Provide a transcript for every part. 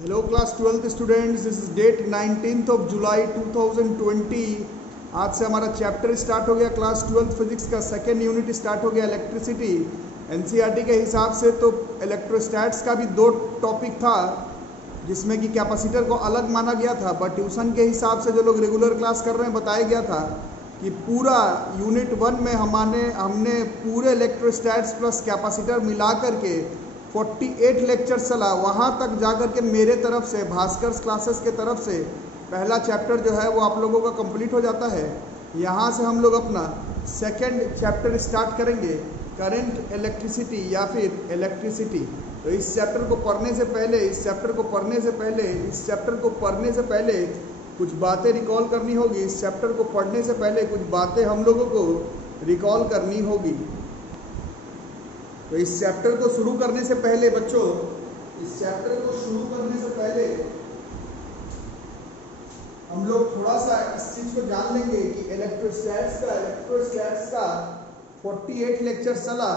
Hello class 12th students, this is date 19th of July 2020। आज से हमारा chapter start हो गया क्लास 12th फिजिक्स का सेकेंड यूनिट स्टार्ट हो गया इलेक्ट्रिसिटी। एनसीईआरटी के हिसाब से तो इलेक्ट्रोस्टैट्स का भी दो टॉपिक था जिसमें कि कैपेसिटर को अलग माना गया था, बट ट्यूशन के हिसाब से जो लोग रेगुलर क्लास कर रहे हैं बताया गया था कि पूरा यूनिट 1 में हमने पूरे इलेक्ट्रोस्टैट्स प्लस कैपेसिटर मिला करके 48 लेक्चर चला। वहाँ तक जाकर के मेरे तरफ से भास्कर क्लासेस के तरफ से पहला चैप्टर जो है वो आप लोगों का कंप्लीट हो जाता है। यहाँ से हम लोग अपना सेकंड चैप्टर स्टार्ट करेंगे, करंट इलेक्ट्रिसिटी या फिर इलेक्ट्रिसिटी। तो इस चैप्टर को पढ़ने से पहले कुछ बातें रिकॉल करनी होगी। इस चैप्टर को पढ़ने से पहले कुछ बातें हम लोगों को रिकॉल करनी होगी। तो इस चैप्टर को शुरू करने से पहले बच्चों, हम लोग थोड़ा सा इस चीज को जान लेंगे कि इलेक्ट्रोस्टैट्स का 48 लेक्चर चला,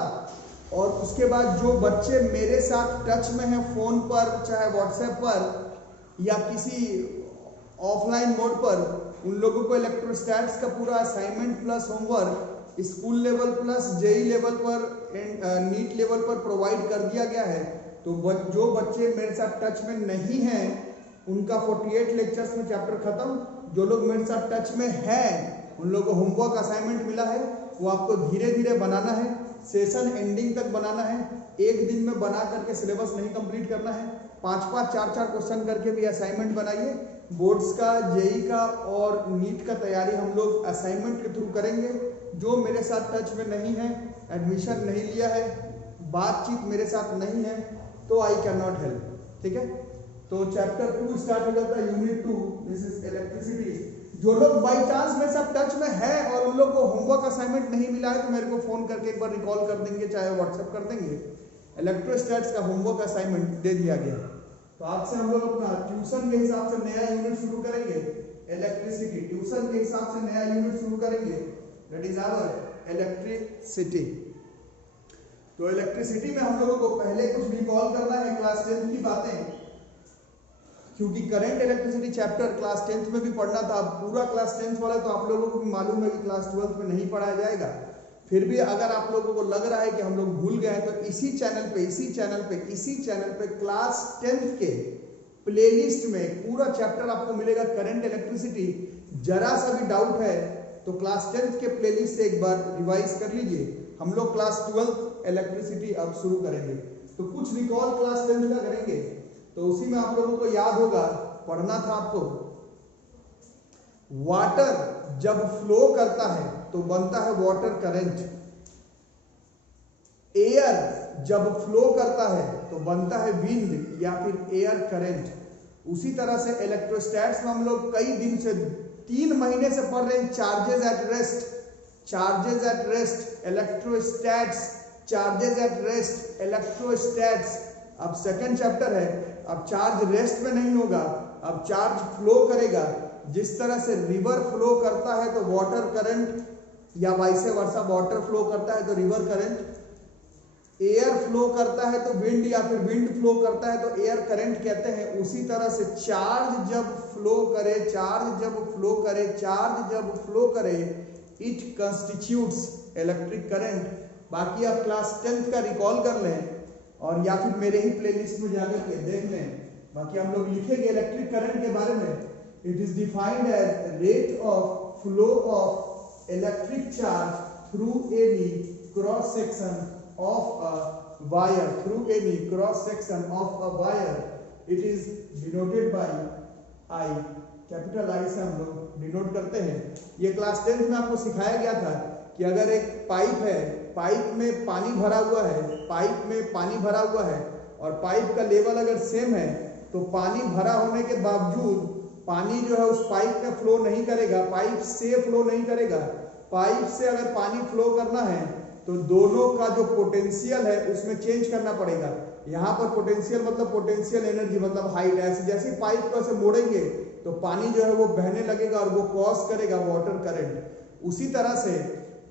और उसके बाद जो बच्चे मेरे साथ टच में हैं फोन पर, चाहे व्हाट्सएप पर या किसी ऑफलाइन मोड पर, उन लोगों को इलेक्ट्रोस्टैट्स का पूरा assignment plus homework school level plus JEE level पर नीट लेवल पर प्रोवाइड कर दिया गया है। तो जो बच्चे मेरे साथ टच में नहीं हैं उनका 48 लेक्चर्स में चैप्टर खत्म। जो लोग मेरे साथ टच में हैं उन लोगों को होमवर्क असाइनमेंट मिला है, वो आपको धीरे धीरे बनाना है, सेशन एंडिंग तक बनाना है। एक दिन में बना करके सिलेबस नहीं कंप्लीट करना है। 5-5 4-4 क्वेश्चन करके भी असाइनमेंट बनाइए। बोर्ड्स का, जेई का और नीट का तैयारी हम लोग असाइनमेंट के थ्रू करेंगे। जो मेरे साथ टच में नहीं है, एडमिशन नहीं लिया है, बातचीत मेरे साथ नहीं है, तो आई कैन नॉट हेल्प। ठीक है, तो चैप्टर 2 स्टार्ट हो जाता है, यूनिट 2, दिस इज इलेक्ट्रिसिटी। जो लोग बाई चांस मेरे साथ टच में है और उन लोग को होमवर्क असाइनमेंट नहीं मिला है तो मेरे को फोन करके एक बार रिकॉल कर देंगे, चाहे व्हाट्सएप कर देंगे। इलेक्ट्रोस्टैट्स का होमवर्क असाइनमेंट दे दिया गया। तो आज से हम लोग अपना ट्यूशन के हिसाब से नया यूनिट शुरू करेंगे, इलेक्ट्रिसिटी। ट्यूशन के हिसाब से नया यूनिट शुरू करेंगे, दैट इज आवर इलेक्ट्रिसिटी। तो इलेक्ट्रिसिटी में हम लोगों को पहले कुछ रिकॉल करना है क्लास 10 की बातें, क्योंकि current electricity chapter class 10th में भी पढ़ना था। पूरा क्लास 10th वाला तो आप लोगों को भी मालूम है कि क्लास 12th में नहीं पढ़ाया जाएगा। फिर भी अगर आप लोगों को लग रहा है कि हम लोग भूल गए हैं तो इसी चैनल पे क्लास 10th के प्लेलिस्ट में पूरा चैप्टर आपको मिलेगा, करंट इलेक्ट्रिसिटी। जरा सा भी डाउट है तो क्लास 10th के प्लेलिस्ट से एक बार रिवाइज कर लीजिए। हम लोग क्लास 12th इलेक्ट्रिसिटी अब शुरू करेंगे। तो कुछ रिकॉल क्लास 10th का करेंगे, तो उसी में आप लोगों को याद होगा, पढ़ना था आपको, वाटर जब फ्लो करता है तो बनता है वाटर करंट। एयर जब फ्लो करता है तो बनता है विंड या फिर एयर करंट। उसी तरह से इलेक्ट्रोस्टैट्स में हम लोग कई दिन से 3 महीने से पढ़ रहे हैं, charges at rest, electrostats, charges at rest, electrostats. अब सेकंड चैप्टर है, अब चार्ज रेस्ट में नहीं होगा, अब चार्ज फ्लो करेगा। जिस तरह से रिवर फ्लो करता है तो वाटर करंट, या वाइस वर्सा, वाटर फ्लो करता है तो रिवर करंट, एयर फ्लो करता है तो विंड, या फिर विंड फ्लो करता है तो एयर करंट कहते हैं। उसी तरह से चार्ज जब फ्लो करे, इट कंस्टिट्यूट्स इलेक्ट्रिक करंट। बाकी आप क्लास 10th का रिकॉल कर लें और या फिर मेरे ही प्लेलिस्ट में जाकर के देख लें। बाकी हम लोग लिखेंगे इलेक्ट्रिक करंट के बारे में। It is defined as rate of flow of electric charge through any cross section of a wire, it is denoted by I. Capital I से हम लोग डिनोट करते हैं। ये क्लास 10th में आपको सिखाया गया था कि अगर एक पाइप है, पाइप में पानी भरा हुआ है और पाइप का लेवल अगर सेम है तो पानी भरा होने के बावजूद पानी जो है उस पाइप में फ्लो नहीं करेगा, पाइप से फ्लो नहीं करेगा। पाइप से अगर पानी फ्लो करना है तो दोनों का जो पोटेंशियल है उसमें चेंज करना पड़ेगा। यहाँ पर पोटेंशियल मतलब पोटेंशियल एनर्जी मतलब हाइट। ऐसे जैसे पाइप को ऐसे मोड़ेंगे तो पानी जो है वो बहने लगेगा और वो कॉज करेगा वाटर करंट। उसी तरह से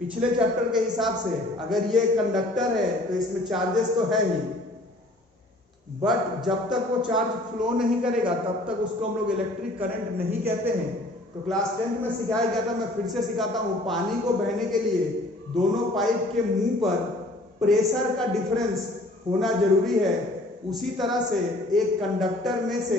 पिछले चैप्टर के हिसाब से अगर ये कंडक्टर है तो इसमें चार्जेस तो है ही, बट जब तक वो चार्ज फ्लो नहीं करेगा तब तक उसको हम लोग इलेक्ट्रिक करंट नहीं कहते हैं। तो क्लास 10th में सिखाया गया था, मैं फिर से सिखाता हूँ, पानी को बहने के लिए दोनों पाइप के मुंह पर प्रेशर का डिफरेंस होना जरूरी है। उसी तरह से एक कंडक्टर में से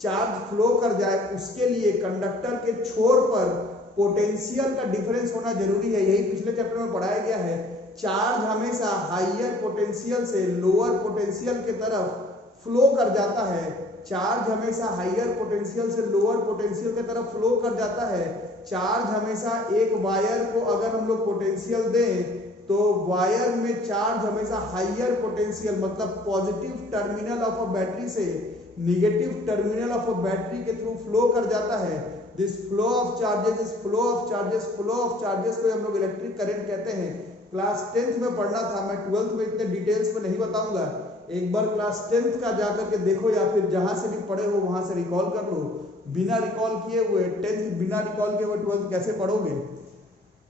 चार्ज फ्लो कर जाए उसके लिए कंडक्टर के छोर पर पोटेंशियल का डिफरेंस होना जरूरी है। यही पिछले चैप्टर में पढ़ाया गया है। चार्ज हमेशा हायर पोटेंशियल से लोअर पोटेंशियल के तरफ फ्लो कर जाता है। चार्ज हमेशा हायर पोटेंशियल से लोअर पोटेंशियल के तरफ फ्लो कर जाता है। चार्ज हमेशा एक वायर को अगर हम लोग पोटेंशियल दें तो वायर में चार्ज हमेशा हायर पोटेंशियल मतलब positive terminal of a battery से negative terminal of a battery के थ्रू फ्लो कर जाता है। This flow of charges is flow of charges को हम लोग इलेक्ट्रिक करंट कहते हैं। क्लास 10th में पढ़ना था, मैं 12th में इतने डिटेल्स में नहीं बताऊंगा। एक बार क्लास 10th का जाकर के देखो या फिर जहां से भी पढ़े हो वहां से रिकॉल कर लो। बिना रिकॉल किए हुए 10th बिना रिकॉल किए हुए 12th कैसे पढ़ोगे?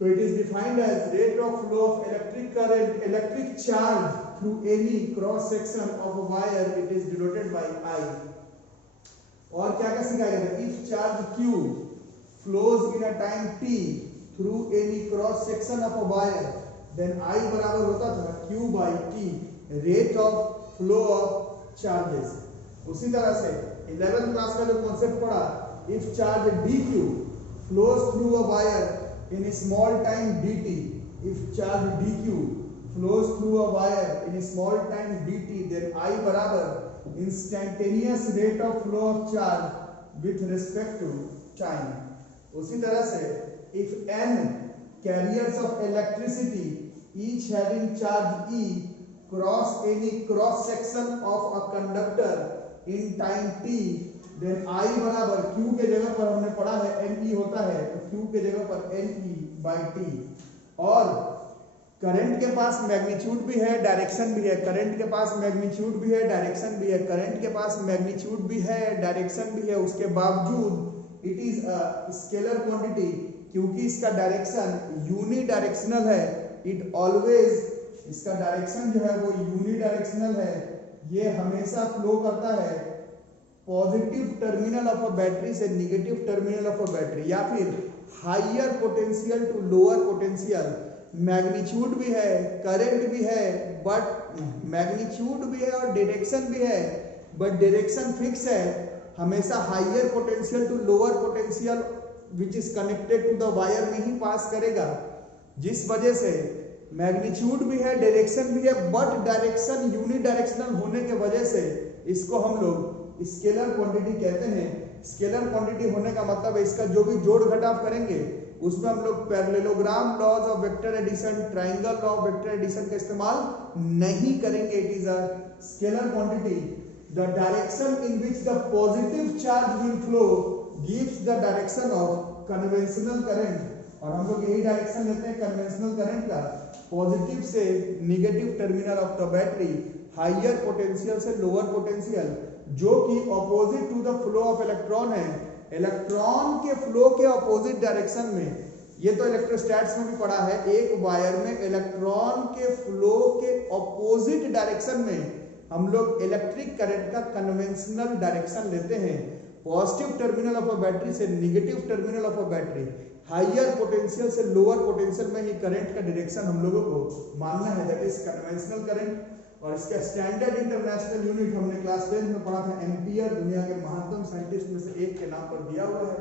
तो it is defined as rate of flow of electric current electric charge through any cross section of a wire, it is denoted by I. और क्या क्या सिखाया गया? If charge Q flows in a time t through any cross section of a wire then I बराबर होता था Q by T, rate of flow of charges. उसी तरह से 11th क्लास का जो कॉन्सेप्ट पढ़ा, if charge dq flows through a wire in a small time dt, if charge dq flows through a wire in a small time dt, then I बराबर instantaneous rate of flow of charge with respect to time। उसी तरह से if n carriers of electricity each having charge E cross any cross section of a conductor in time t, then I बराबर Q के जगह पर हमने पढ़ा है NE होता है, तो Q के जगह पर NE by T। और करंट के पास मैग्नीट्यूड भी है, डायरेक्शन भी है। करंट के पास मैग्नीट्यूड भी है, डायरेक्शन भी है। करंट के पास मैग्नीट्यूड भी है, डायरेक्शन भी है, उसके बावजूद it is a scalar quantity. क्योंकि इसका डायरेक्शन यूनिडायरेक्शनल है, इट ऑलवेज, इसका डायरेक्शन जो है वो यूनिडायरेक्शनल है। ये हमेशा फ्लो करता है positive terminal of a battery से negative terminal of a battery, या फिर higher potential to lower potential. Magnitude भी है, करंट भी है, बट मैग्नीट्यूड भी है और डायरेक्शन भी है, बट डायरेक्शन फिक्स है, हमेशा higher potential to lower potential which is connected to the wire में ही पास करेगा। जिस वजह से मैग्नीट्यूड भी है, डायरेक्शन भी है, बट डायरेक्शन यूनिडायरेक्शनल होने के वजह से इसको हम लोग स्केलर क्वांटिटी कहते हैं। स्केलर क्वांटिटी होने का मतलब है इसका जो भी जोड़ घटाव करेंगे उसमें हम लोग parallelogram laws of vector addition, triangle law of vector addition का इस्तेमाल नहीं करेंगे। It is a scalar quantity. The direction in which the positive charge will flow gives the direction of conventional current. और हम लोग यही डायरेक्शन लेते हैं कन्वेंशनल करंट का, पॉजिटिव से negative terminal of the battery, higher potential से lower potential, जो कि opposite to the flow of electron है। इलेक्ट्रॉन के फ्लो के ऑपोजिट डायरेक्शन में, ये तो इलेक्ट्रोस्टैट्स में भी पढ़ा है, एक वायर में इलेक्ट्रॉन के फ्लो के ऑपोजिट डायरेक्शन में हम लोग इलेक्ट्रिक करंट का कन्वेंशनल डायरेक्शन लेते हैं। Positive terminal of a battery से negative terminal of a battery, higher potential से लोअर पोटेंशियल में ही करंट का डायरेक्शन हम लोगों को मानना है, दैट इज कन्वेंशनल करंट। और इसका स्टैंडर्ड इंटरनेशनल यूनिट हमने क्लास 10 में पढ़ा था, एम्पियर, दुनिया के महानतम साइंटिस्ट में से एक के नाम पर दिया हुआ है।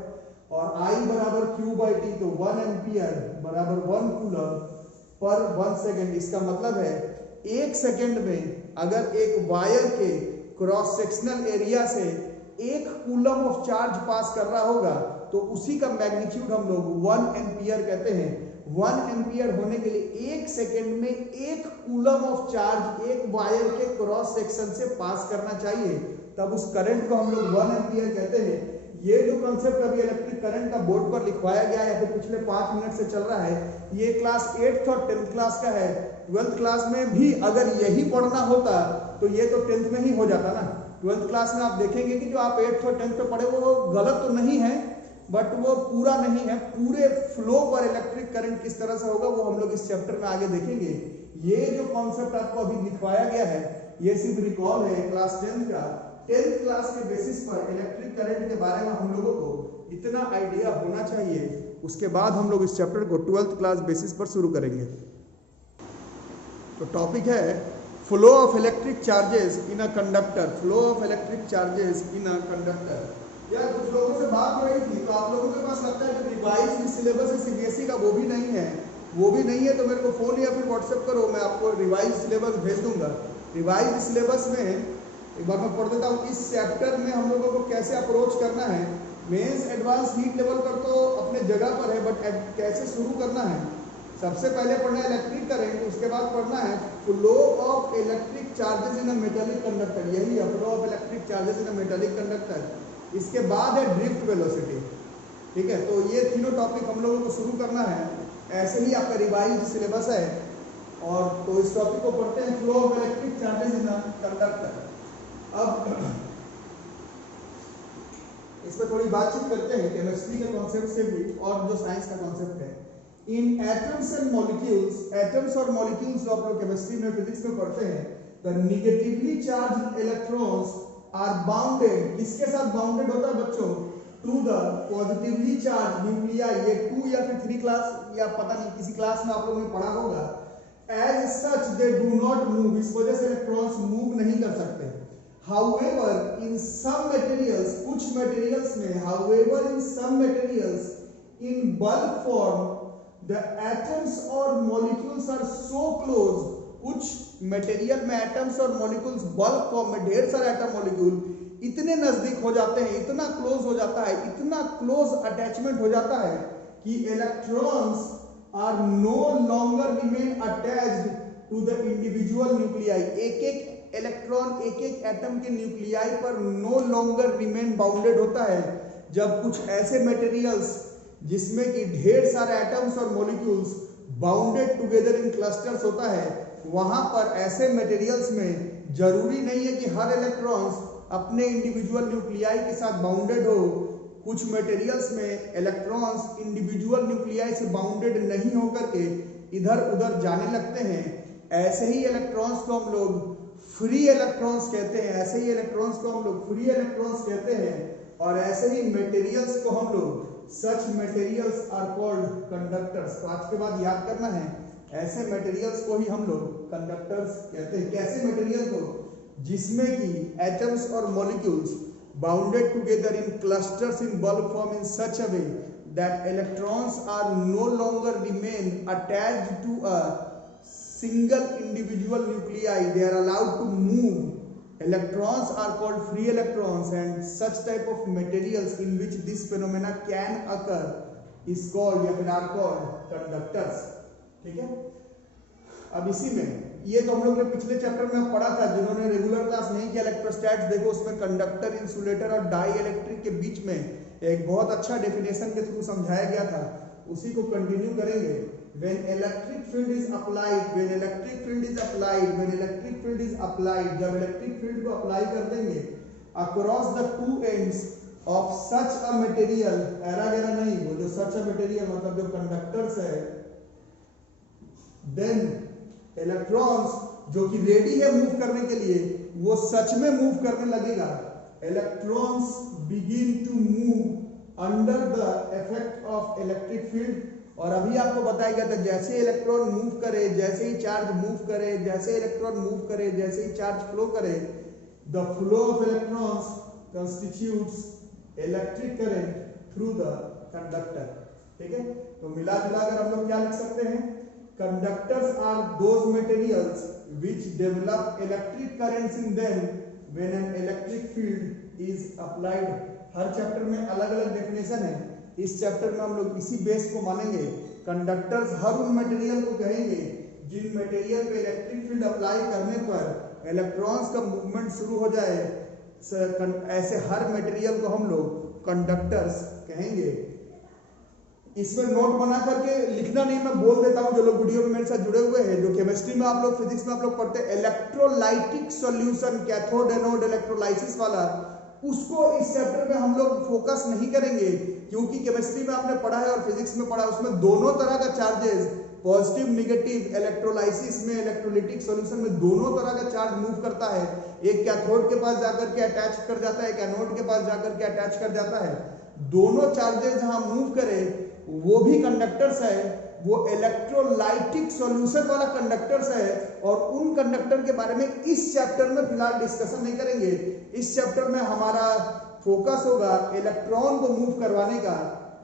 और I बराबर Q by T, तो 1 एम्पियर बराबर 1 कूलम पर 1 सेकेंड। इसका मतलब है 1 सेकेंड में अगर एक वायर के क्रॉस सेक्शनल एरिया से 1 कूलम ऑफ चार्ज पास कर रहा होगा तो उसी का मैग्नीट्यूड हम लोग 1 एम्पियर कहते हैं। 1 एम्पियर होने के लिए 1 सेकेंड में 1 कूलम ऑफ चार्ज एक वायर के क्रॉस सेक्शन से पास करना चाहिए, तब उस करंट को हम लोग 1 एम्पियर कहते हैं। ये जो कॉन्सेप्ट अभी इलेक्ट्रिक करंट का बोर्ड पर लिखवाया गया है, तो पिछले 5 मिनट से चल रहा है, ये क्लास 8th और 10th क्लास का है। 12th क्लास में भी अगर यही पढ़ना होता तो ये तो 10th में ही हो जाता ना। 12th क्लास में आप देखेंगे कि जो आप 8th और 10th पे पढ़े वो गलत तो नहीं है, बट वो पूरा नहीं है। पूरे फ्लो पर इलेक्ट्रिक करंट किस तरह से होगा वो हम लोग इस चैप्टर में आगे देखेंगे। ये जो कॉन्सेप्ट आपको अभी लिखवाया गया है ये सिर्फ रिकॉल है क्लास 10th का। 10th क्लास के बेसिस पर इलेक्ट्रिक करंट के बारे में हम लोगों को इतना आइडिया होना चाहिए। उसके बाद हम लोग इस चैप्टर को 12th क्लास बेसिस पर शुरू करेंगे। तो टॉपिक है flow of electric charges in a conductor. Flow of electric charges in a conductor. यार कुछ लोगों से बात हो रही थी तो आप लोगों के पास लगता है कि रिवाइज सिलेबस है सीबीएसई का, वो भी नहीं है। वो भी नहीं है तो मेरे को फ़ोन या फिर व्हाट्सएप करो, मैं आपको रिवाइज सिलेबस भेज दूंगा। रिवाइज सिलेबस में एक बार मैं पढ़ देता हूँ इस चैप्टर में हम लोगों को कैसे अप्रोच करना है। मेंस एडवांस हीट लेवल पर तो अपने जगह पर है, बट कैसे शुरू करना है। सबसे पहले पढ़ना है इलेक्ट्रिक करंट, उसके बाद पढ़ना है flow of electric charges in a metallic conductor. यही है flow of electric charges in a metallic conductor. इसके बाद है ड्रिफ्ट वेलोसिटी। ठीक है, तो ये तीनों टॉपिक हम लोगों को शुरू करना है। ऐसे ही आपका रिवाइज सिलेबस है। और तो इस टॉपिक को पढ़ते हैं flow of electric charges in a conductor. अब इस पर थोड़ी बातचीत करते हैं केमिस्ट्री के कॉन्सेप्ट से भी और जो साइंस का कॉन्सेप्ट है। In atoms and molecules, atoms और मॉलिक्यूल्स जो आप लोग केमिस्ट्री में फिजिक्स में पढ़ते हैं, the negatively charged electrons are bounded. किसके साथ बाउंडेड होता है बच्चों? To the positively charge nuclei. ये 2 या फिर 3 क्लास या पता नहीं किसी क्लास में आप लोगों ने पढ़ा होगा। As such they do not move. इस वजह से इलेक्ट्रॉन्स मूव नहीं कर सकते। However, in some materials, कुछ materials में, however in some materials, in bulk form, the atoms or molecules are so close. कुछ material में atoms और molecules bulk form में ढेर सारे atom molecule इतने नजदीक हो जाते हैं, इतना close हो जाता है, इतना close attachment हो जाता है कि electrons are no longer remain attached to the individual nuclei. एक-एक इलेक्ट्रॉन एक-एक एटम के न्यूक्लियाई पर नो लॉन्गर रिमेन बाउंडेड होता है। जब कुछ ऐसे मटेरियल्स जिसमें कि ढेर सारे एटम्स और molecules bounded together in clusters होता है, वहां पर ऐसे मटेरियल्स में जरूरी नहीं है कि हर इलेक्ट्रॉन्स अपने इंडिविजुअल न्यूक्लियाई के साथ बाउंडेड हो। कुछ मटेरियल्स में इलेक्ट्रॉन्स इंडिविजुअल न्यूक्लियाई से बाउंडेड नहीं होकर के इधर उधर जाने लगते हैं। ऐसे ही इलेक्ट्रॉन्स को हम लोग फ्री इलेक्ट्रॉन्स कहते हैं। ऐसे ही इलेक्ट्रॉन्स को हम लोग फ्री इलेक्ट्रॉन्स कहते हैं। और ऐसे ही मटेरियल्स को हम लोग सच मटेरियल्स आर कॉल्ड कंडक्टर्स। तो आज के बाद याद करना है, ऐसे मटेरियल्स को ही हम लोग कंडक्टर्स कहते हैं। कैसे मटेरियल को? जिसमें कि एटम्स और molecules bounded together in clusters in bulk form in such a way that electrons are no longer remain attached to a single individual nuclei. They are allowed to move. Electrons are called free electrons, and such type of materials in which this phenomena can occur is called या फिर are called conductors. ठीक है, अब इसी में ये तो हम लोग ने पिछले चैप्टर में पढ़ा था। जिन्होंने रेगुलर क्लास नहीं किया इलेक्ट्रोस्टैट्स, देखो उसमें कंडक्टर, इंसुलेटर और डाई इलेक्ट्रिक के बीच में एक बहुत अच्छा डेफिनेशन के थ्रू समझाया गया था। उसी को कंटिन्यू करेंगे। When electric field is applied, when electric field is applied, when electric field is applied, जब electric field को अप्लाई कर देंगे across the two ends of such a material, एरा गैरा नहीं, वो जो such a material मतलब जो कंडक्टर्स है, then electrons जो कि रेडी है मूव करने के लिए, वो सच में मूव करने लगेगा। Electrons begin to move under the effect of electric field। और अभी आपको बताया गया था जैसे इलेक्ट्रॉन मूव करे, जैसे ही चार्ज मूव करे, जैसे इलेक्ट्रॉन मूव करे, जैसे ही चार्ज फ्लो करे, the flow of electrons constitutes electric current through the conductor. ठीक है, तो मिला जुला कर हम लोग क्या लिख सकते हैं? Conductors are those materials which develop electric currents in them when an electric field is applied. हर चैप्टर में अलग अलग डेफिनेशन है। इस चैप्टर में हम लोग इसी बेस को मानेंगे। कंडक्टर्स हर उन मटेरियल को कहेंगे जिन मटेरियल पे इलेक्ट्रिक फील्ड अप्लाई करने पर इलेक्ट्रॉन्स का मूवमेंट शुरू हो जाए। ऐसे हर मटेरियल को हम लोग कंडक्टर्स कहेंगे। इसमें नोट बना करके लिखना नहीं, मैं बोल देता हूं। जो लोग वीडियो में मेरे साथ जुड़े हुए हैं, जो केमिस्ट्री में आप लोग, फिजिक्स में आप लोग पढ़ते हैं, electrolytic solution, cathode anode electrolysis वाला, उसको इस चैप्टर में हम लोग फोकस नहीं करेंगे। क्योंकि केमिस्ट्री में आपने पढ़ा है और फिजिक्स में पढ़ा है, उसमें दोनों तरह का चार्जेस पॉजिटिव निगेटिव इलेक्ट्रोलाइसिस में, इलेक्ट्रोलिटिक सॉल्यूशन में दोनों तरह का चार्ज मूव करता है। एक कैथोड के पास जाकर के अटैच कर जाता है, एक एनोड के पास जाकर के अटैच कर जाता है। दोनों चार्जेस जहां मूव करे वो भी कंडक्टर्स है, वो इलेक्ट्रोलाइटिक सॉल्यूशन वाला कंडक्टर्स है। और उन कंडक्टर के बारे में इस चैप्टर में फिलहाल डिस्कशन नहीं करेंगे। इस चैप्टर में हमारा फोकस होगा इलेक्ट्रॉन को मूव करवाने का,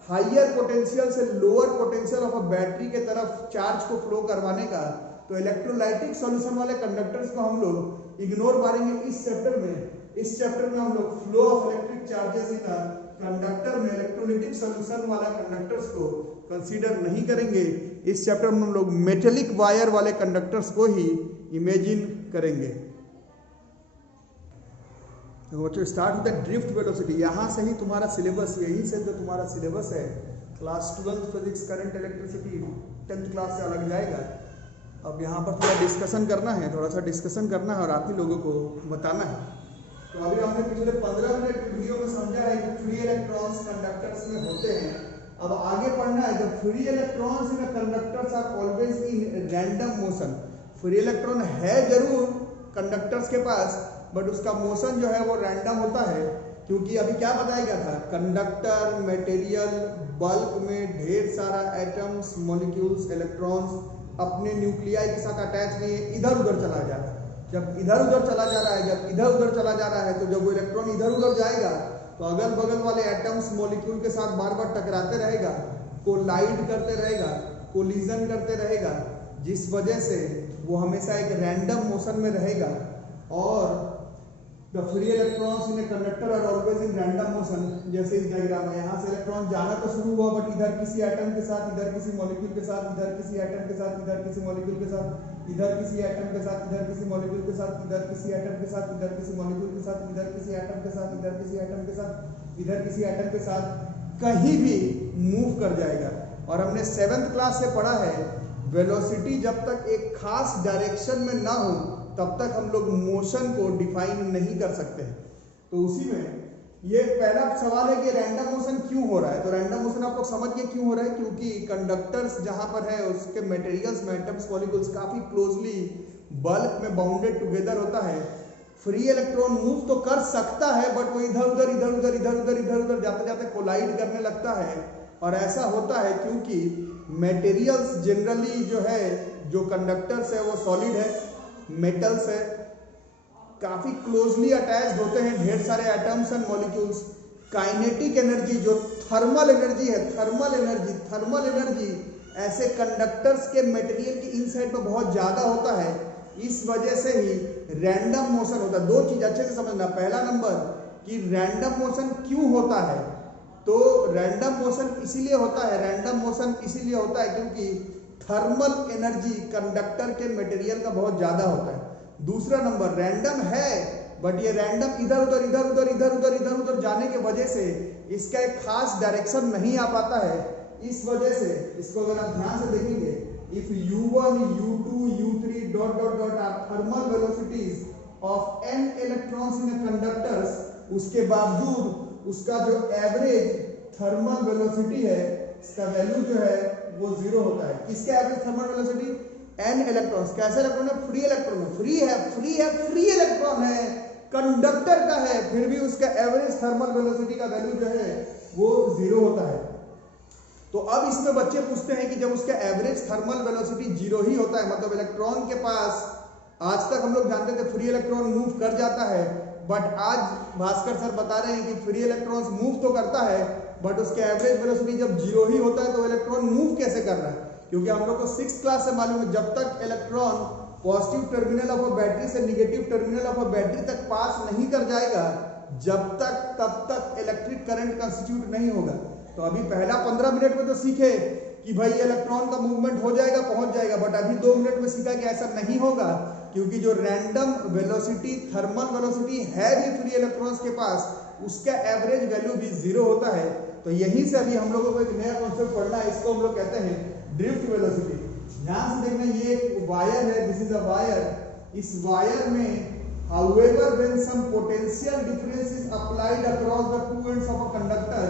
हाइयर पोटेंशियल से lower potential of a battery के तरफ चार्ज को फ्लो करवाने का। तो इलेक्ट्रोलाइटिक सॉल्यूशन वाले कंडक्टर्स को हम लोग इग्नोर मारेंगे इस चैप्टर में। इस चैप्टर में हम लोग flow of electric charges in conductor में इलेक्ट्रोलाइटिक सॉल्यूशन वाला कंडक्टर्स को कंसीडर नहीं करेंगे। इस चैप्टर में हम लोग मेटेलिक वायर वाले कंडक्टर्स को ही इमेजिन करेंगे। तो start with the drift velocity. यहाँ से ही तुम्हारा सिलेबस, यही से जो तुम्हारा सिलेबस है class 12 physics current electricity 10th class से अलग जाएगा। अब यहाँ पर थोड़ा डिस्कशन करना है, थोड़ा सा डिस्कशन करना है और आप ही लोगों को बताना है। तो अभी हमने पिछले 15 मिनट वीडियो में समझा है कि फ्री इलेक्ट्रॉन्स कंडक्टर्स में होते हैं। अब आगे पढ़ना है, the free electrons in conductors are always in random motion. Free electron है जरूर कंडक्टर्स के पास, बट उसका मोशन जो है वो रैंडम होता है। क्योंकि अभी क्या बताया गया था, कंडक्टर मटेरियल बल्क में ढेर सारा एटम्स, मॉलिक्यूल्स, इलेक्ट्रॉन्स अपने न्यूक्लियाई के साथ अटैच नहीं है, इधर उधर चला जा रहा है। जब इधर उधर चला जा रहा है, जब इधर उधर चला जा रहा है, तो जब वो इलेक्ट्रॉन इधर उधर जाएगा तो अगल बगल वाले एटम्स मॉलिक्यूल के साथ बार बार टकराते रहेगा, कोलाइड करते रहेगा, कोलिजन करते रहेगा, जिस वजह से वो हमेशा एक रैंडम मोशन में रहेगा। और the free electrons in a conductor are always in random motion. जैसे इस डायग्राम है, यहाँ से इलेक्ट्रॉन जाना तो शुरू हुआ, बट इधर किसी एटम के साथ, इधर किसी मॉलिक्यूल के साथ, इधर किसी एटम के साथ, इधर किसी मॉलिक्यूल के साथ, इधर किसी एटम के साथ, इधर किसी मॉलिक्यूल के साथ, इधर किसी एटम के साथ, इधर किसी मॉलिक्यूल के साथ, इधर किसी एटम के साथ, इधर किसी एटम के साथ, इधर किसी एटम के साथ कहीं भी मूव कर जाएगा। और हमने 7th क्लास से पढ़ा है, वेलोसिटी जब तक एक खास डायरेक्शन में ना हो तब तक हम लोग मोशन को डिफाइन नहीं कर सकते। तो उसी में ये पहला सवाल है कि रैंडम मोशन क्यों हो रहा है। तो रैंडम मोशन आप लोग समझ गए क्यों हो रहा है, क्योंकि कंडक्टर्स जहां पर है उसके मटेरियल्स में एटम्स मॉलिक्यूल्स काफी क्लोजली बल्क में बाउंडेड टुगेदर होता है। फ्री इलेक्ट्रॉन मूव तो कर सकता है, बट वो इधर उधर इधर उधर इधर उधर इधर उधर जाते जाते कोलाइड करने लगता है। और ऐसा होता है क्योंकि मटेरियल्स जनरली जो है, जो कंडक्टर्स है वो सॉलिड है, मेटल्स है, काफी क्लोजली अटैच्ड होते हैं ढेर सारे atoms and molecules. Kinetic energy जो थर्मल एनर्जी है, थर्मल एनर्जी ऐसे कंडक्टर्स के मटेरियल के इनसाइड में बहुत ज्यादा होता है। इस वजह से ही रैंडम मोशन होता है। दो चीज अच्छे से समझना। पहला नंबर कि रैंडम मोशन क्यों होता है, तो रैंडम मोशन इसीलिए होता है, क्योंकि थर्मल एनर्जी कंडक्टर के मटेरियल का बहुत ज्यादा होता है। दूसरा नंबर, रैंडम है बट ये रैंडम इधर उधर जाने के वजह से इसका एक खास डायरेक्शन नहीं आ पाता है। इस वजह से इसको अगर आप ध्यान से देखेंगे, if u1 u2 u3 dot dot dot R thermal velocities of n electrons in conductors, उसके बावजूद उसका जो एवरेज थर्मल वेलोसिटी है, इसका वैल्यू जो है वो 0 होता है। किसका average thermal velocity? n electrons. कैसे इलेक्ट्रॉन है? फ्री इलेक्ट्रॉन है, फ्री इलेक्ट्रॉन है, कंडक्टर का है, फिर भी उसका एवरेज थर्मल वेलोसिटी का वैल्यू जो है वो 0 होता है। तो अब इसमें बच्चे पूछते हैं कि जब उसका एवरेज थर्मल वेलोसिटी 0 ही होता है, मतलब इलेक्ट्रॉन के पास, आज तक हम लोग जानते थे फ्री इलेक्ट्रॉन मूव कर जाता है, बट आज भास्कर सर बता रहे हैं कि फ्री इलेक्ट्रॉन्स मूव तो करता है, बट उसके एवरेज वेलोसिटी जब 0 ही होता है तो इलेक्ट्रॉन मूव कैसे कर रहा है? क्योंकि हम लोग को 6th क्लास से मालूम है, जब तक electron positive terminal of a battery से negative terminal of a battery तक पास नहीं कर जाएगा, तब तक इलेक्ट्रिक करंट कंस्टिट्यूट नहीं होगा। तो अभी पहला 15 मिनट में तो सीखे कि भाई इलेक्ट्रॉन का मूवमेंट हो जाएगा, पहुंच जाएगा, बट अभी 2 मिनट में सीखा कि ऐसा नहीं होगा, क्योंकि जो रैंडम वेलोसिटी थर्मल वेलोसिटी है भी फ्री इलेक्ट्रॉन्स के पास, उसका एवरेज वैल्यू भी 0 होता है। तो यहीं से अभी हम लोगों को एक नया कॉन्सेप्ट पढ़ना है, इसको हम लोग कहते हैं ड्रिफ्ट वेलोसिटी। ध्यान से देखना, ये एक वायर है, दिस इज अ वायर। इस वायर में however when some potential difference is applied across the two ends of a conductor,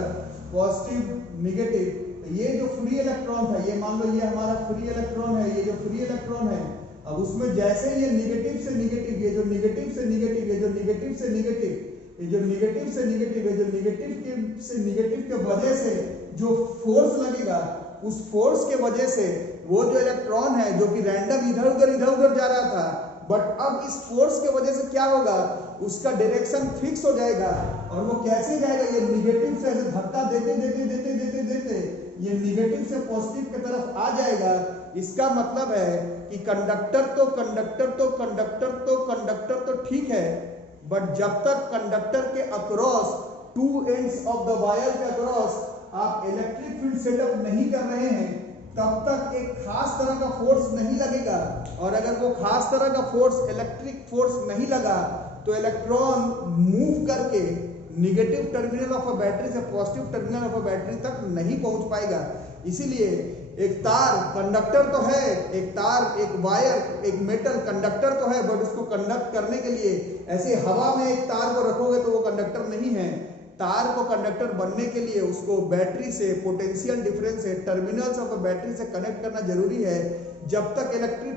positive negative, ये जो फ्री इलेक्ट्रॉन था, ये मान लो ये हमारा फ्री इलेक्ट्रॉन है, ये जो फ्री इलेक्ट्रॉन है, अब उसमें जैसे ये निगेटिव से निगेटिव, ये जो निगेटिव से निगेटिव, ये जो निगेटिव से निगेटिव, ये जो निगेटिव से निगेटिव, ये जो निगेटिव से निगेटिव के वजह से जो फोर्स लगेगा, उस फोर्स के वजह से वो जो इलेक्ट्रॉन है जो कि रैंडम इधर उधर जा रहा था, बट अब इस फोर्स के वजह से क्या होगा, उसका डायरेक्शन फिक्स हो जाएगा। और वो कैसे जाएगा, ये निगेटिव से ऐसे धक्का देते देते देते देते देते ये निगेटिव से पॉजिटिव की तरफ आ जाएगा। इसका मतलब है कि कंडक्टर तो ठीक है, बट जब तक कंडक्टर के across, two ends of the wire के अक्रॉस आप इलेक्ट्रिक फील्ड सेटअप नहीं कर रहे हैं, तब तक एक खास तरह का फोर्स नहीं लगेगा। और अगर वो खास तरह का फोर्स, इलेक्ट्रिक फोर्स नहीं लगा, तो इलेक्ट्रॉन मूव करके negative terminal of a battery से positive terminal of a battery तक नहीं पहुंच पाएगा। इसीलिए एक तार, कंडक्टर तो है, एक तार, एक वायर, एक मेटल कंडक्टर तो है, बट उसको कंडक्ट करने के लिए ऐसे हवा में एक तार को रखोगे तो वो कंडक्टर नहीं है। तार को कंडक्टर बनने के लिए उसको बैटरी से, पोटेंशियल डिफरेंस से, टर्मिनल्स ऑफ बैटरी से कनेक्ट करना जरूरी है। जब तक इलेक्ट्रिक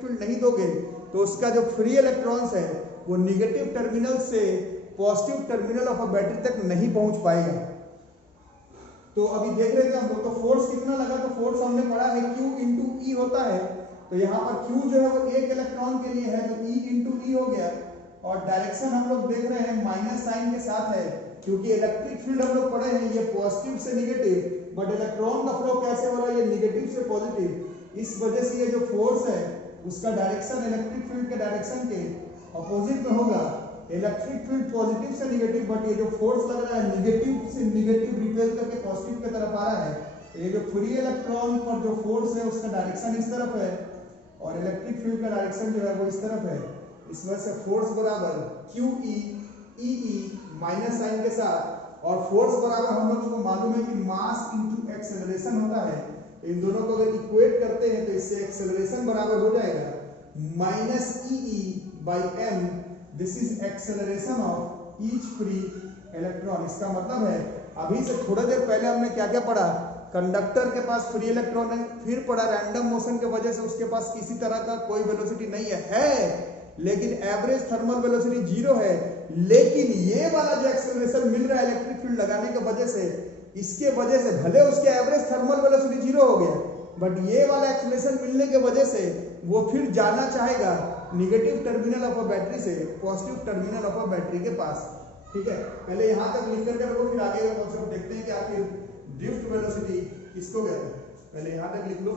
फील्ड नहीं दोगे, तो उसका जो फ्री इलेक्ट्रॉन्स है वो निगेटिव टर्मिनल से पॉजिटिव टर्मिनल ऑफ बैटरी तक नहीं पहुंच पाएगा। तो अभी देख रहे थे हम लोग, तो फोर्स कितना लगा, तो फोर्स हमने पढ़ा है Q इंटू E होता है। तो यहाँ पर Q जो है वो एक इलेक्ट्रॉन के लिए है, तो E इंटू E हो गया। और डायरेक्शन हम लोग देख रहे हैं माइनस साइन के साथ है, क्योंकि इलेक्ट्रिक फील्ड हम लोग पढ़े हैं ये पॉजिटिव से निगेटिव, बट इलेक्ट्रॉन का फ्लो कैसे हो रहा है, ये निगेटिव से पॉजिटिव। इस वजह से ये जो फोर्स है उसका डायरेक्शन इलेक्ट्रिक फील्ड के डायरेक्शन के अपोजिट में होगा। इलेक्ट्रिक फील्ड पॉजिटिव से निगेटिव, बट ये जो फोर्स लग रहा है निगेटिव से निगेटिव रिपेल करके पॉजिटिव की तरफ आ रहा है। ये जो फ्री इलेक्ट्रॉन पर जो फोर्स है उसका डायरेक्शन इस तरफ है, और इलेक्ट्रिक फील्ड का डायरेक्शन जो है वो इस तरफ है। इस वजह से फोर्स बराबर QE EE माइनस साइन के साथ, और फोर्स बराबर हम लोगों को मालूम है कि मास इनटू एक्सेलरेशन होता है। इन दोनों को अगर इक्वेट करते हैं तो इससे एक्सेलरेशन बराबर हो जाएगा minus EE by m, this is acceleration of each free electron. इसका मतलब है अभी से थोड़ा देर पहले हमने क्या क्या पढ़ा, कंडक्टर के पास फ्री इलेक्ट्रॉन है, फिर पढ़ा रैंडम मोशन के वजह से उसके पास किसी तरह का कोई वेलोसिटी नहीं है, लेकिन एवरेज थर्मल वेलोसिटी 0 है। लेकिन ये वाला जो एक्सेलरेशन मिल रहा है इलेक्ट्रिक फील्ड लगाने की वजह से, इसके वजह से भले उसके एवरेज थर्मल वेलोसिटी 0 हो गया, बट ये वाला एक्सेलरेशन मिलने के वजह से वो फिर जाना चाहेगा negative terminal of a battery से positive terminal of a battery के पास। ठीक है, पहले यहां तक लिख करके रखो, फिर आगे का कॉन्सेप्ट देखते हैं कि आखिर ड्रिफ्ट वेलोसिटी किसको कहते हैं। पहले यहां तक लिख लो।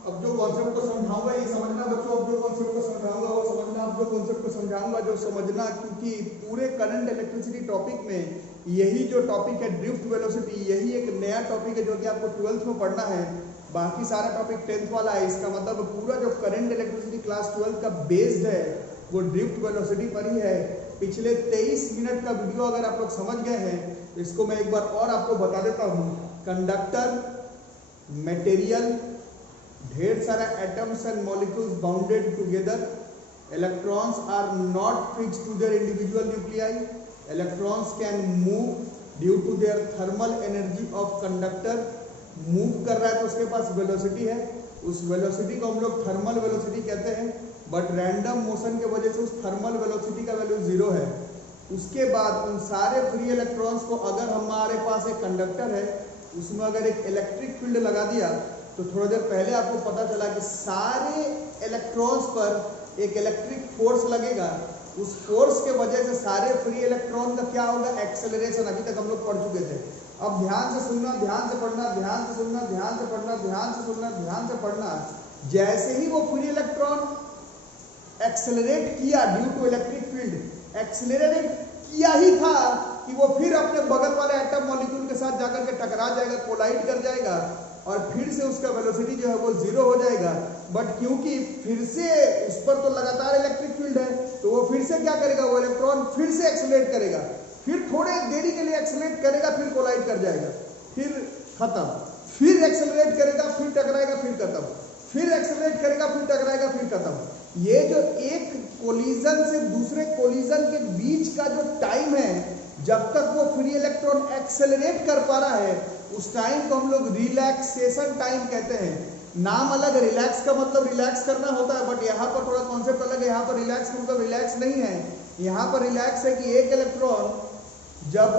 अब जो कॉन्सेप्ट को समझाऊंगा ये समझना बच्चों, अब जो कॉन्सेप्ट को समझाऊंगा वो समझना, अब जो कॉन्सेप्ट को समझाऊंगा जो समझना, क्योंकि पूरे करंट इलेक्ट्रिसिटी टॉपिक में यही जो टॉपिक है ड्रिफ्ट वेलोसिटी, यही एक नया टॉपिक है जो कि आपको 12th में पढ़ना है। बाकी सारा टॉपिक 10th वाला है। इसका मतलब पूरा जो करंट इलेक्ट्रिसिटी क्लास 12 का बेस्ड है वो ड्रिफ्ट वेलोसिटी पर ही है। पिछले 23 मिनट का वीडियो अगर आप लोग समझ गए हैं तो इसको मैं एक बार और आपको बता देता हूँ। कंडक्टर, मटेरियल, ढेर सारा atoms and molecules bounded together, electrons are not fixed to their individual nuclei, electrons can move due to their thermal energy of conductor. Move कर रहा है तो उसके पास वेलोसिटी है, उस वेलोसिटी को हम लोग थर्मल वेलोसिटी कहते हैं, बट रैंडम मोशन के वजह से उस थर्मल वेलोसिटी का वैल्यू 0 है। उसके बाद उन सारे फ्री इलेक्ट्रॉन्स को अगर हमारे पास एक कंडक्टर है उसमें अगर एक इलेक्ट्रिक फील्ड लगा दिया, तो थोड़ा देर पहले आपको पता चला कि सारे इलेक्ट्रॉन्स पर एक इलेक्ट्रिक फोर्स लगेगा। उस फोर्स के वजह से सारे फ्री इलेक्ट्रॉन का क्या होगा, एक्सेलरेशन। अभी तक हम लोग पढ़ चुके थे। अब ध्यान से सुनना, ध्यान से पढ़ना, ध्यान से सुनना, ध्यान से पढ़ना, ध्यान से सुनना, ध्यान से पढ़ना। जैसे ही वो फ्री इलेक्ट्रॉन एक्सेलरेट किया due to electric field, accelerate किया ही था कि वो फिर अपने बगल वाले एटम मॉलिक्यूल के साथ जाकर के टकरा जाएगा, कोलाइड कर जाएगा, और फिर से उसका वेलोसिटी जो है वो 0 हो जाएगा। बट क्योंकि फिर से उस पर तो लगातार इलेक्ट्रिक फील्ड है, तो वो फिर से क्या करेगा, वो इलेक्ट्रॉन फिर से एक्सेलरेट करेगा, फिर थोड़े देरी के लिए एक्सेलरेट करेगा, फिर कोलाइड कर जाएगा, फिर खत्म, फिर एक्सेलरेट करेगा, फिर टकराएगा, फिर खत्म, फिर एक्सेलरेट करेगा, फिर टकराएगा, फिर खत्म। ये जो एक कोलिजन से दूसरे कोलिजन के बीच का जो टाइम है, जब तक वो फ्री इलेक्ट्रॉन एक्सेलरेट कर पा रहा है, उस टाइम को हम लोग रिलैक्सेशन टाइम कहते हैं। नाम अलग है, रिलैक्स का मतलब रिलैक्स करना होता है, बट यहाँ पर थोड़ा कॉन्सेप्ट अलग है। यहाँ पर रिलैक्स मतलब रिलैक्स नहीं है, यहाँ पर रिलैक्स है कि एक इलेक्ट्रॉन जब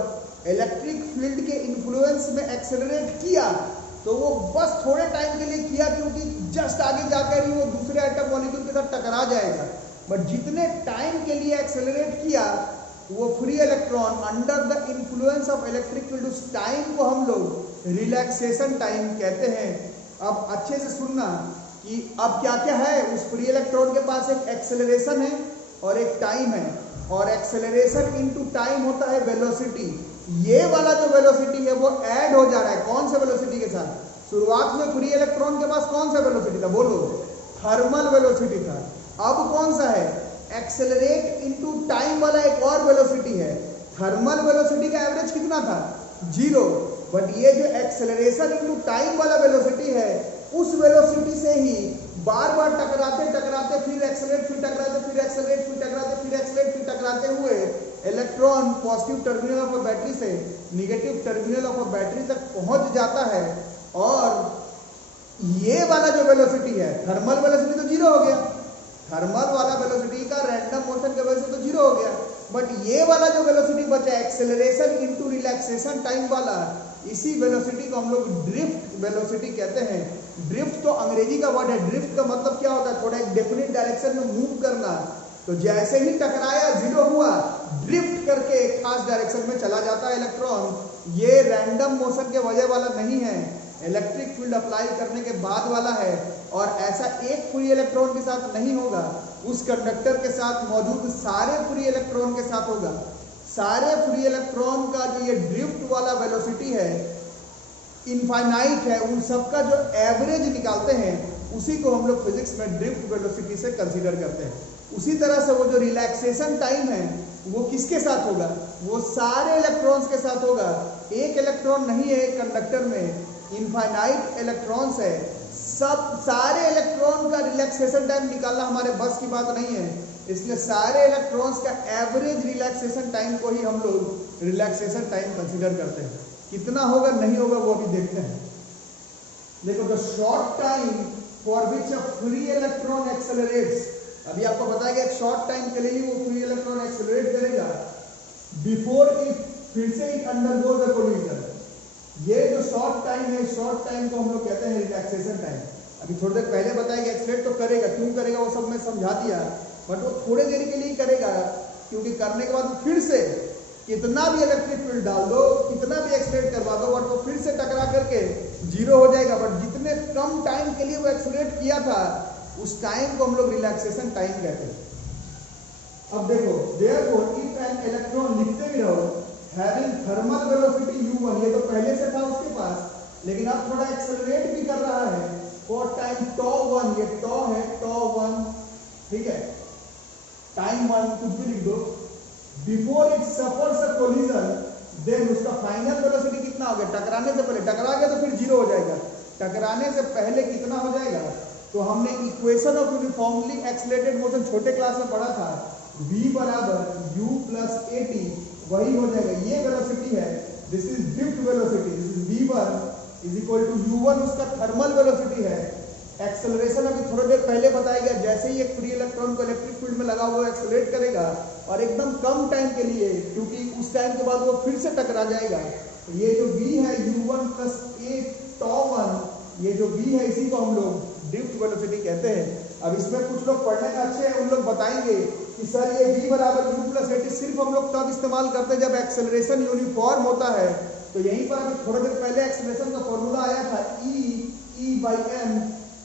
इलेक्ट्रिक फील्ड के इन्फ्लुएंस में एक्सेलरेट किया तो वो बस थोड़े टाइम के लिए किया, क्योंकि जस्ट आगे जाकर ही वो दूसरे एटम मॉलिक्यूल के साथ टकरा जाएगा। बट जितने टाइम के लिए एक्सेलरेट किया वो free electron under the influence of electric field, उस टाइम को हम लोग रिलैक्सेशन टाइम कहते हैं। अब अच्छे से सुनना कि अब क्या क्या है। उस फ्री इलेक्ट्रॉन के पास एक एक्सेलरेशन है और एक टाइम है, और एक्सेलरेशन इनटू टाइम होता है वेलोसिटी। ये वाला जो वेलोसिटी है वो ऐड हो जा रहा है कौन से वेलोसिटी के साथ? शुरुआत में फ्री इलेक्ट्रॉन के पास कौन सा वेलोसिटी था? बोलो, थर्मल वेलोसिटी था। अब कौन सा है? एक्सेलरेट इनटू टाइम वाला एक और वेलोसिटी है। थर्मल वेलोसिटी का एवरेज कितना था? 0। बट ये जो एक्सेलरेशन इनटू टाइम वाला वेलोसिटी है, उस वेलोसिटी से ही बार बार टकराते टकराते फिर एक्सेलरेट, फिर टकराते, फिर एक्सेलरेट, फिर टकराते, फिर एक्सेलरेट, फिर टकराते हुए electron positive terminal of a battery से negative terminal of a battery तक पहुंच जाता है। और ये वाला जो वेलोसिटी है, थर्मल वेलोसिटी तो 0 हो गया, थर्मल वाला वेलोसिटी का रैंडम मोशन के वजह से तो 0 हो गया। बट ये वाला जो वेलोसिटी बचा, एक्सेलरेशन इनटू रिलैक्सेशन टाइम वाला, इसी वेलोसिटी को हम लोग ड्रिफ्ट वेलोसिटी कहते हैं। ड्रिफ्ट तो अंग्रेजी का वर्ड है। ड्रिफ्ट का मतलब क्या होता है? थोड़ा एक डेफिनेट डायरेक्शन में मूव करना। तो जैसे ही टकराया 0 हुआ, ड्रिफ्ट करके एक खास डायरेक्शन में चला जाता है इलेक्ट्रॉन। ये रैंडम मोशन के वजह वाला नहीं है, इलेक्ट्रिक फील्ड अप्लाई करने के बाद वाला है। और ऐसा एक फ्री इलेक्ट्रॉन के साथ नहीं होगा, उस कंडक्टर के साथ मौजूद सारे फ्री इलेक्ट्रॉन के साथ होगा। सारे फ्री इलेक्ट्रॉन का जो ये ड्रिफ्ट वाला वेलोसिटी है इनफाइनाइट है, उन सबका जो एवरेज निकालते हैं उसी को हम लोग फिजिक्स में ड्रिफ्ट वेलोसिटी से कंसीडर करते हैं। उसी तरह से वो जो रिलैक्सेशन टाइम है वो किसके साथ होगा? वो सारे इलेक्ट्रॉन्स के साथ होगा। एक इलेक्ट्रॉन नहीं है एक कंडक्टर में, इनफाइनाइट इलेक्ट्रॉन्स है। सब सारे इलेक्ट्रॉन का रिलैक्सेशन टाइम निकालना हमारे बस की बात नहीं है, इसलिए सारे इलेक्ट्रॉन्स का एवरेज रिलैक्सेशन टाइम को ही हम लोग रिलैक्सेशन टाइम कंसीडर करते हैं। कितना होगा नहीं होगा वो अभी देखते हैं। देखो, the short time for which a free electron accelerates, अभी आपको बताया गया एक शॉर्ट टाइम के लिए ही वो फ्री इलेक्ट्रॉन एक्सेलरेट करेगा बिफोर इट फिर से इट अंडरगोज अ कोलिजन। ये जो शॉर्ट टाइम है, शॉर्ट टाइम को हम लोग कहते हैं रिलैक्सेशन टाइम। अभी थोड़ी देर पहले बताया गया एक्सेलरेट तो करेगा, क्यों करेगा वो सब मैं समझा दिया, बट वो थोड़े देर के लिए करेगा, क्योंकि करने के बाद फिर से कितना भी इलेक्ट्रिक फील्ड डाल दो, कितना भी एक्सेलरेट करवा दो, बट वो फिर से टकरा करके 0 हो जाएगा। बट जितने कम टाइम के लिए वो एक्सेलरेट किया था, उस टाइम को हम लोग रिलैक्सेशन टाइम कहते हैं। अब देखो, therefore if an electron, लिखते भी रहो, having thermal velocity u1, ये तो पहले से था उसके पास, लेकिन अब थोड़ा एक्सेलरेट भी कर रहा है for time tau1, ये tau है, tau1, ठीक है, टाइम 1 कुछ भी लिख दो, before it suffers a collision, then उसका फाइनल वेलोसिटी कितना हो गया? टकराने से पहले, टकरा गया तो फिर 0 हो जाएगा, टकराने से पहले कितना हो जाएगा? तो हमने equation of uniformly accelerated motion छोटे क्लास में पढ़ा था, v बराबर u प्लस at, वही हो जाएगा। ये वेलोसिटी है, this is drift velocity, this is v1 is equal to u1 उसका थर्मल वेलोसिटी है। एक्सेलरेशन अभी थोड़ी देर पहले बताया गया, जैसे ही एक फ्री इलेक्ट्रॉन को इलेक्ट्रिक फील्ड में लगा हुआ एक्सेलरेट करेगा और एकदम कम टाइम के लिए, क्योंकि उस टाइम के बाद वो फिर से टकरा जाएगा। तो ये जो v है u1 प्लस a tau1, ये जो v है इसी को हम लोग ड्रिफ्ट वेलोसिटी कहते हैं। अब इसमें कुछ लोग पढ़ने में अच्छे हैं, उन लोग बताएंगे कि सर ये v बराबर u प्लस at सिर्फ हम लोग तब इस्तेमाल करते हैं जब एक्सेलरेशन यूनिफॉर्म होता है। तो यहीं पर अभी थोड़ी देर पहले एक्सेलरेशन का फॉर्मूला आया था, e by m,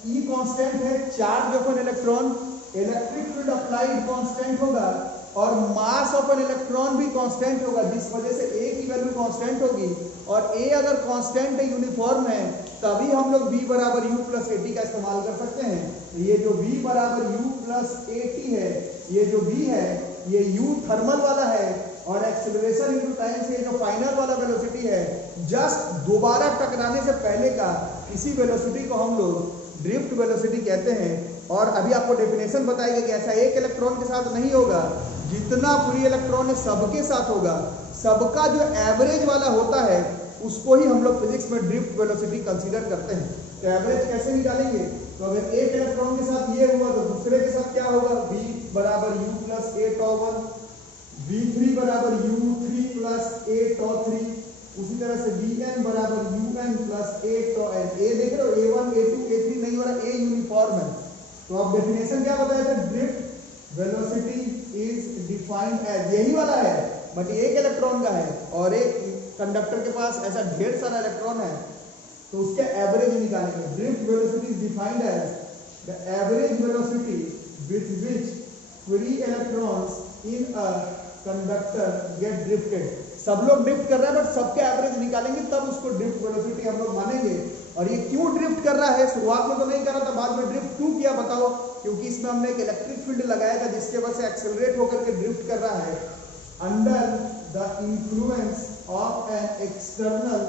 e constant है, charge of an electron, electric field applied constant होगा और मास ऑफ एन इलेक्ट्रॉन भी कांस्टेंट होगा, जिस वजह से a की वैल्यू कांस्टेंट होगी। और a अगर कांस्टेंट है, यूनिफॉर्म है, तभी हम लोग v बराबर u प्लस at का इस्तेमाल कर सकते हैं। तो ये जो v बराबर u प्लस at है, ये जो v है ये u थर्मल वाला है, और एक्सेलरेशन इनटू टाइम से जो फाइनल वाला वेलोसिटी है, जस्ट दोबारा टकराने से पहले का, इसी वेलोसिटी को हम लोग ड्रिफ्ट वेलोसिटी कहते हैं। और अभी आपको डेफिनेशन बताएगा कि ऐसा एक इलेक्ट्रॉन के साथ नहीं होगा, जितना फ्री इलेक्ट्रॉन है सबके साथ होगा। सबका जो एवरेज वाला होता है उसको ही हम लोग फिजिक्स में ड्रिफ्ट वेलोसिटी कंसीडर करते हैं। तो एवरेज कैसे निकालेंगे? तो अगर एक इलेक्ट्रॉन के साथ ये हुआ तो दूसरे के साथ क्या होगा? v बराबर u plus a tau 1, v3 बराबर u3 प्लस a tau 3, उसी तरह से vn बराबर un plus a tau n। a देख रहे हो, a1 a2 a3 नहीं हो रहा, a यूनिफॉर्म है। तो अब डेफिनेशन क्या बताया था? Drift velocity is defined as, यही वाला है बट एक इलेक्ट्रॉन का है और एक कंडक्टर के पास ऐसा ढेर सारा इलेक्ट्रॉन है, तो उसके एवरेज निकालेंगे। Drift velocity is defined as the average velocity with which free electrons in a conductor get drifted. सब लोग ड्रिफ्ट कर रहे हैं बट सबके एवरेज निकालेंगे तब उसको ड्रिफ्ट वेलोसिटी हम लोग मानेंगे। और ये क्यों ड्रिफ्ट कर रहा है? शुरुआत में तो नहीं कर रहा था, बाद में ड्रिफ्ट क्यों किया बताओ? क्योंकि इसमें हमने एक इलेक्ट्रिक फील्ड लगाया था जिसके वजह से एक्सेलरेट होकर के ड्रिफ्ट कर रहा है under the influence of an external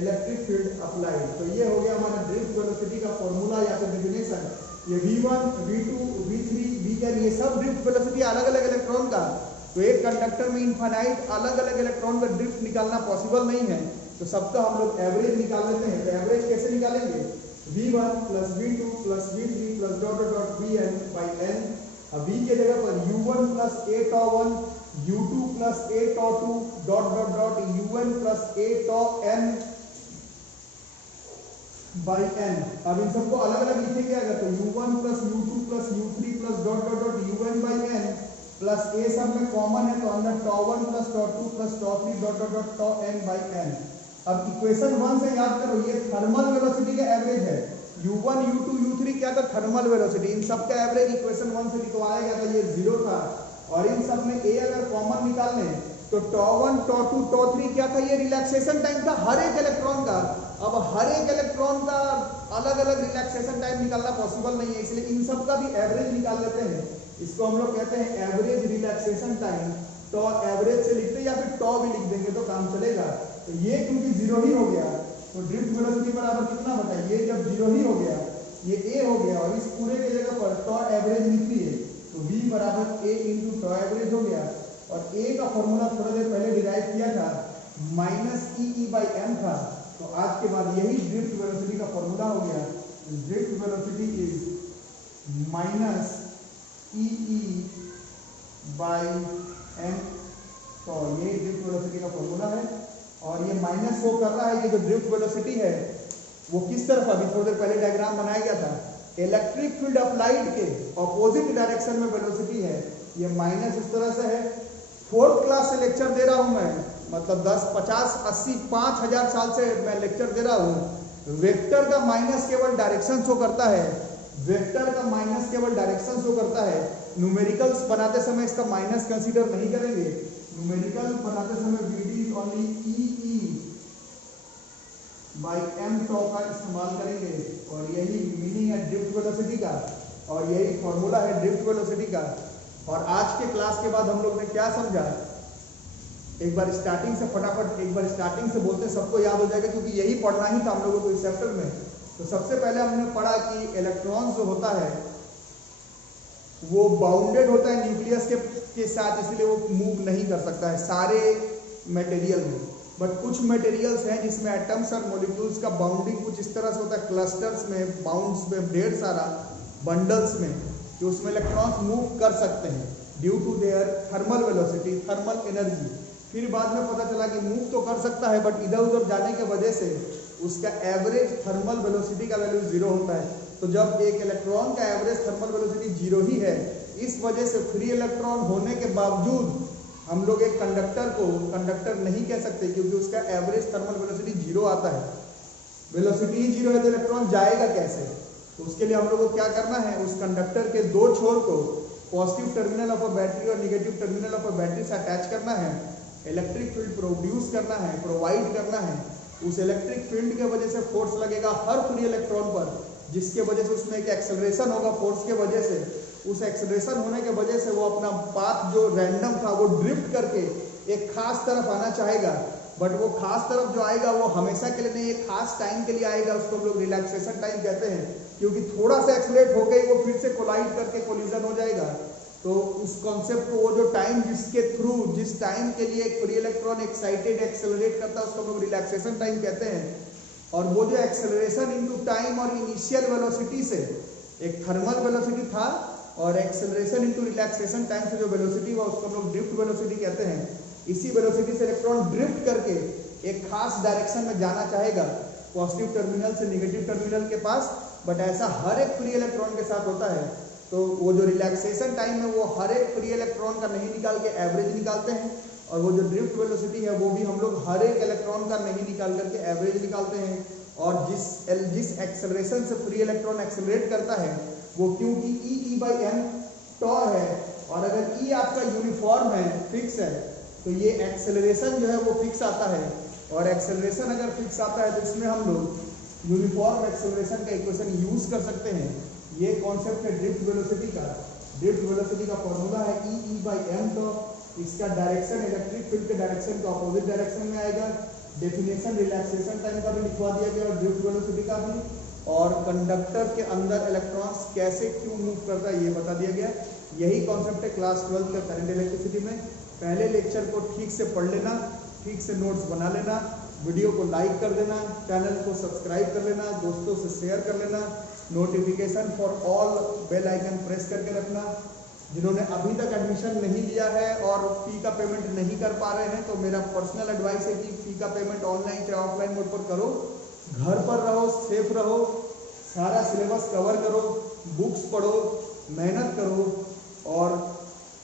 electric field applied. तो ये हो गया हमारा ड्रिफ्ट वेलोसिटी का फॉर्मूला या फिर डेफिनेशन। ये v1 v2 v3 vn ये सब ड्रिफ्ट वेलोसिटी अलग अलग इलेक्ट्रॉन का। तो एक कंडक्टर में इनफाइनाइट अलग अलग इलेक्ट्रॉन का ड्रिफ्ट निकालना पॉसिबल नहीं है, तो सबका हम लोग एवरेज निकाल लेते हैं। तो एवरेज कैसे निकालेंगे? v1 plus v2 plus v3 plus dot dot vn by n। अब v के जगह पर u1 plus a tau 1, u2 plus a tau 2 dot dot dot un plus a tau n by n। अब इन सबको अलग अलग लिखेंगे अगर, तो u1 plus u2 plus u3 plus dot dot dot un by n plus a सब में common है तो अंदर tau 1 plus tau 2 plus tau 3 dot dot dot tau n by n। अब इक्वेशन 1 से याद करो, ये थर्मल वेलोसिटी का एवरेज है। u1 u2 u3 क्या था? Thermal velocity. इन सब का एवरेज इक्वेशन 1 से निकलवाया गया था, ये 0 था। और इन सब में a अगर कॉमन निकालने तो tau 1 tau 2 tau 3 क्या था? ये रिलैक्सेशन टाइम था हर एक इलेक्ट्रॉन का। अब हर एक इलेक्ट्रॉन का अलग अलग रिलैक्सेशन टाइम निकालना पॉसिबल नहीं है, इसलिए इन सब का भी एवरेज निकाल लेते हैं। इसको हम लोग कहते हैं एवरेज रिलैक्सेशन टाइम। तो एवरेज से लिखते हैं या फिर टॉ भी लिख देंगे तो काम चलेगा। तो ये क्योंकि 0 ही हो गया तो ड्रिफ्ट वेलोसिटी बराबर कितना बताइए? ये जब 0 ही हो गया, ये a हो गया और इस पूरे के जगह पर टॉ एवरेज लिखिए तो v बराबर a इंटू टॉ एवरेज हो गया। और a का फॉर्मूला थोड़ा देर पहले डिराइव किया था, माइनस ई बाई एम था। तो आज के बाद यही ड्रिफ्ट वेलोसिटी का फॉर्मूला हो गया। Drift velocity is minus e by m. तो ये ड्रिफ्ट वेलोसिटी का फॉर्मूला है और ये माइनस वो कर रहा है कि जो ड्रिफ्ट वेलोसिटी है वो किस तरफ, अभी थोड़ी देर पहले डायग्राम बनाया गया था, इलेक्ट्रिक फील्ड अप्लाइड के ऑपोजिट डायरेक्शन में वेलोसिटी है। ये माइनस इस तरह से है। 4th क्लास से लेक्चर दे रहा हूं मैं, मतलब 10 50 80 5000 साल से मैं लेक्चर दे रहा हूं। वेक्टर का माइनस केवल डायरेक्शन शो करता है, वेक्टर का माइनस केवल डायरेक्शन शो करता है। न्यूमेरिकल्स बनाते समय इसका माइनस कंसीडर नहीं करेंगे। न्यूमेरिकल बनाते समय vd is only E by M tau का इस्तेमाल करेंगे। और यही मीनिंग है ड्रिफ्ट वेलोसिटी का और यही फॉर्मूला है ड्रिफ्ट वेलोसिटी का। और आज के क्लास के बाद हम लोग ने क्या समझा, एक बार स्टार्टिंग से फटाफट एक बार स्टार्टिंग से बोलते सबको याद हो जाएगा क्योंकि यही पढ़ना ही था हम लोगों को इस चैप्टर में। तो सबसे पहले हमने पढ़ा कि इलेक्ट्रॉन जो होता है वो बाउंडेड होता है न्यूक्लियस के साथ, इसलिए वो मूव नहीं कर सकता है सारे मटेरियल में। बट कुछ मटेरियल्स हैं जिसमें एटम्स और मॉलिक्यूल्स का बाउंडिंग कुछ इस तरह से होता है, क्लस्टर्स में, बाउंड्स में, ढेर सारा बंडल्स में, कि उसमें इलेक्ट्रॉन्स मूव कर सकते हैं due to their thermal velocity, thermal energy. फिर बाद में पता चला कि मूव तो कर सकता है बट इधर उधर जाने के वजह से उसका एवरेज थर्मल वेलोसिटी का वैल्यू 0 होता है। तो जब एक इलेक्ट्रॉन का एवरेज थर्मल वेलोसिटी 0 ही है, इस वजह से फ्री इलेक्ट्रॉन होने के बावजूद हम लोग एक कंडक्टर को कंडक्टर नहीं कह सकते क्योंकि उसका एवरेज थर्मल वेलोसिटी 0 आता है। वेलोसिटी ही 0 है तो इलेक्ट्रॉन जाएगा कैसे? तो उसके लिए हम लोग को क्या करना है, उस कंडक्टर के दो छोर को positive terminal of a battery और negative terminal of a battery से अटैच करना है, इलेक्ट्रिक फील्ड प्रोड्यूस करना है, प्रोवाइड करना है। उस इलेक्ट्रिक फील्ड के वजह से फोर्स लगेगा हर फ्री इलेक्ट्रॉन पर, जिसके वजह से उसमें एक एक्सेलरेशन होगा फोर्स के वजह से। उस एक्सेलरेशन होने के वजह से वो अपना पाथ जो रैंडम था वो ड्रिफ्ट करके एक खास तरफ आना चाहेगा, बट वो खास तरफ जो आएगा वो हमेशा के लिए नहीं, एक खास टाइम के लिए आएगा। उसको हम लोग रिलैक्सेशन टाइम कहते हैं। क्योंकि थोड़ा सा एक्सलेट होकर ही वो फिर से कोलाइड करके कोलिजन हो जाएगा। तो उस कॉन्सेप्ट को, वो जो टाइम जिसके थ्रू, जिस टाइम के लिए एक फ्री इलेक्ट्रॉन एक्साइटेड एक्सेलरेट करता है, उसको हम लोग रिलैक्सेशन टाइम कहते हैं। और वो जो एक्सेलरेशन इनटू टाइम और इनिशियल वेलोसिटी से, एक थर्मल वेलोसिटी था और एक्सेलरेशन इनटू रिलैक्सेशन टाइम से जो वेलोसिटी हुआ उसको हम लोग ड्रिफ्ट वेलोसिटी कहते हैं। इसी वेलोसिटी से इलेक्ट्रॉन ड्रिफ्ट करके एक खास डायरेक्शन में जाना चाहेगा, पॉजिटिव टर्मिनल से नेगेटिव टर्मिनल के पास, बट ऐसा हर एक फ्री इलेक्ट्रॉन के साथ होता है। तो वो जो रिलैक्सेशन टाइम है वो हर एक फ्री इलेक्ट्रॉन का नहीं निकाल के एवरेज निकालते हैं, और वो जो ड्रिफ्ट वेलोसिटी है वो भी हम लोग हर एक इलेक्ट्रॉन का नहीं निकाल करके एवरेज निकालते हैं। और जिस एक्सेलरेशन से फ्री इलेक्ट्रॉन एक्सेलरेट करता है वो क्योंकि E/m टॉ है, और अगर E आपका यूनिफॉर्म है, फिक्स है, तो ये एक्सेलरेशन जो है वो फिक्स आता है। और एक्सेलरेशन अगर फिक्स आता है तो इसमें हम लोग यूनिफॉर्म एक्सेलरेशन का इक्वेशन यूज कर सकते हैं। ये कॉन्सेप्ट है ड्रिफ्ट वेलोसिटी का। ड्रिफ्ट वेलोसिटी का फॉर्मूला है E/m टॉ। इसका डायरेक्शन इलेक्ट्रिक फील्ड के डायरेक्शन के ऑपोजिट डायरेक्शन में आएगा। डेफिनेशन रिलैक्सेशन टाइम का भी लिखवा दिया गया और ड्रिफ्ट वेलोसिटी का भी, और कंडक्टर के अंदर इलेक्ट्रॉन्स कैसे क्यों मूव करता है ये बता दिया गया। यही कॉन्सेप्ट है क्लास 12 का करंट इलेक्ट्रिसिटी में। पहले लेक्चर को ठीक से पढ़ लेना, ठीक से नोट्स बना लेना, वीडियो को लाइक कर देना, चैनल को सब्सक्राइब कर लेना, दोस्तों से शेयर कर लेना, notification for all bell icon press करके रखना। जिन्होंने अभी तक एडमिशन नहीं लिया है और फी का पेमेंट नहीं कर पा रहे हैं, तो मेरा पर्सनल एडवाइस है कि फी का पेमेंट ऑनलाइन चाहे ऑफलाइन मोड पर करो। घर पर रहो, सेफ रहो, सारा सिलेबस कवर करो, बुक्स पढ़ो, मेहनत करो, और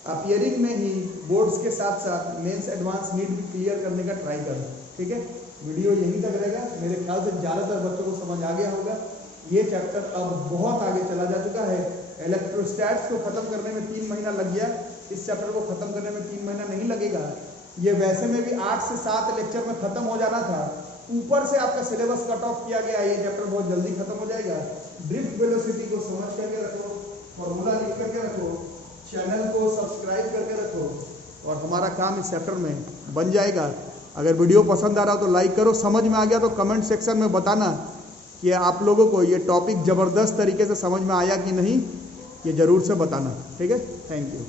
अपियरिंग में ही बोर्ड्स के साथ साथ मेंस एडवांस नीट भी क्लियर करने का ट्राई करो। ठीक है, वीडियो यहीं तक रहेगा। मेरे ख्याल से ज़्यादातर बच्चों को समझ आ गया होगा। ये चैप्टर अब बहुत आगे चला जा चुका है। इलेक्ट्रोस्टैट्स को खत्म करने में 3 महीना लग गया, इस चैप्टर को खत्म करने में 3 महीना नहीं लगेगा। ये वैसे में भी 8 से 7 लेक्चर में खत्म हो जाना था, ऊपर से आपका सिलेबस कट ऑफ किया गया। ये चैप्टर बहुत जल्दी खत्म हो जाएगा। ड्रिफ्ट वेलोसिटी को समझ करके रखो, फॉर्मूला लिख करके रखो, चैनल को सब्सक्राइब करके रखो, और हमारा काम इस चैप्टर में बन जाएगा। अगर वीडियो पसंद आ रहा हो तो लाइक करो, समझ में आ गया तो कमेंट सेक्शन में बताना कि आप लोगों को ये टॉपिक ज़बरदस्त तरीके से समझ में आया कि नहीं, ये ज़रूर से बताना। ठीक है, थैंक यू।